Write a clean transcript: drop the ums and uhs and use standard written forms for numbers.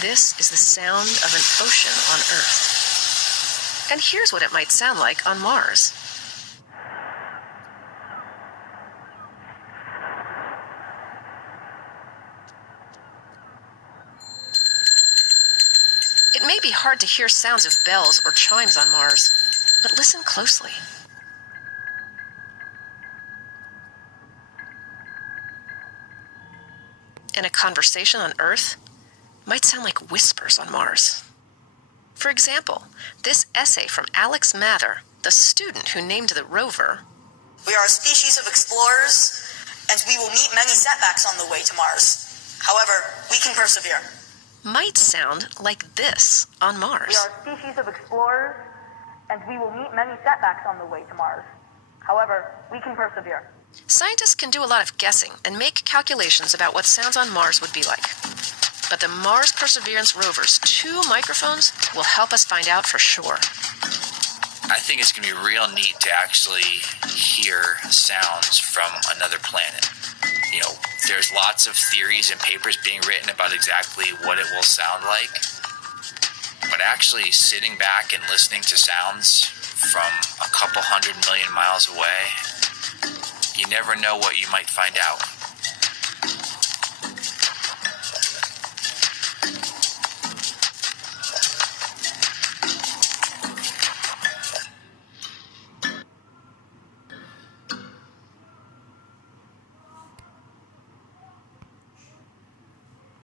This is the sound of an ocean on Earth. And here's what it might sound like on Mars. It may be hard to hear sounds of bells or chimes on Mars, but listen closely. And a conversation on Earth might sound like whispers on Mars. For example, this essay from Alex Mather, the student who named the rover. We are a species of explorers, and we will meet many setbacks on the way to Mars. However, we can persevere. Might sound like this on Mars. We are a species of explorers, and we will meet many setbacks on the way to Mars. However, we can persevere. Scientists can do a lot of guessing and make calculations about what sounds on Mars would be like. But the Mars Perseverance rover's 2 microphones will help us find out for sure. I think it's going to be real neat to actually hear sounds from another planet. You know, there's lots of theories and papers being written about exactly what it will sound like. But actually sitting back and listening to sounds from a couple 100 million miles away, you never know what you might find out.